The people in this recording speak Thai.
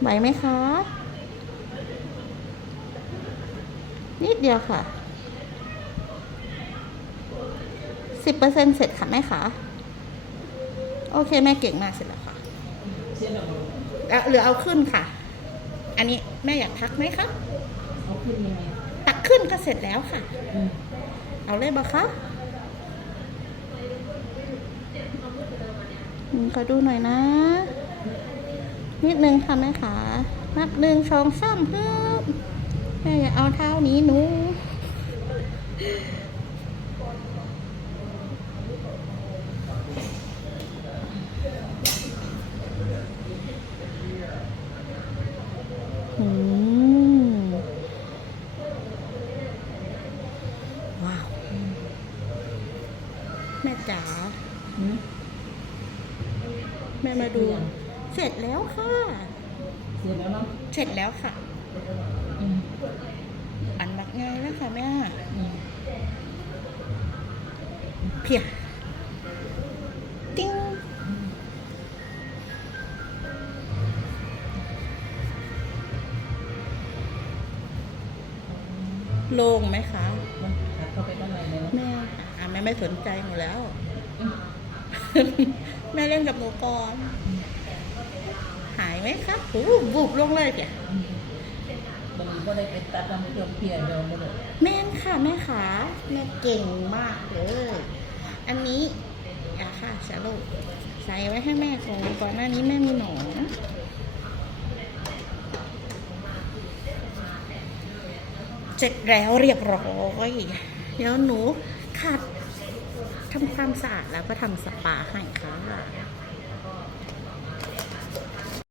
ไหวไหมคะ นิดเดียวค่ะสิบเปอร์เซ็นเสร็จค่ะแม่คะโอเคแม่เก่งมากเสร็จแล้วค่ะเอกเอาหลือเอาขึ้นค่ะ อันนี้แม่อยากทักไหมคะตักขึ้นก็เสร็จแล้วค่ะอเอาเลยบะคะอืมขอดูหน่อยนะ นิดนึงค่ะแม่ขานับหนึ่งสองสามเพิ่มแม่อย่าเอาเท้านี้หนูว้าว แม่จ๋าแม่มาดู เสร็จแล้วค่ะ เสียแล้วเนาะเสร็จแล้วค่ะ อืมอันบักง่ายแล้วค่ะแม่อืมเพียติ้งโล่งไหมคะ มันขัดเข้าไปด้านในเลยนะแม่อะแม่ไม่สนใจหนูแล้ว อืม แม่เล่นกับหนูก่อนหาย ไหมคะโอ้บุบลงเลยเพียอืมมันก็ได้ไปตัดทำจนเพียเดียวไม่ได้แม่นค่ะแม่ขาแม่เก่งมากเลย อันนี้อะค่ะสรุปใส่ไว้ให้แม่ก่อนก่อนหน้านี้แม่มีหนองเสร็จแล้วเรียบร้อยเดี๋ยวหนูขัดทำความสะอาดแล้วก็ทำสปาให้ค่ะ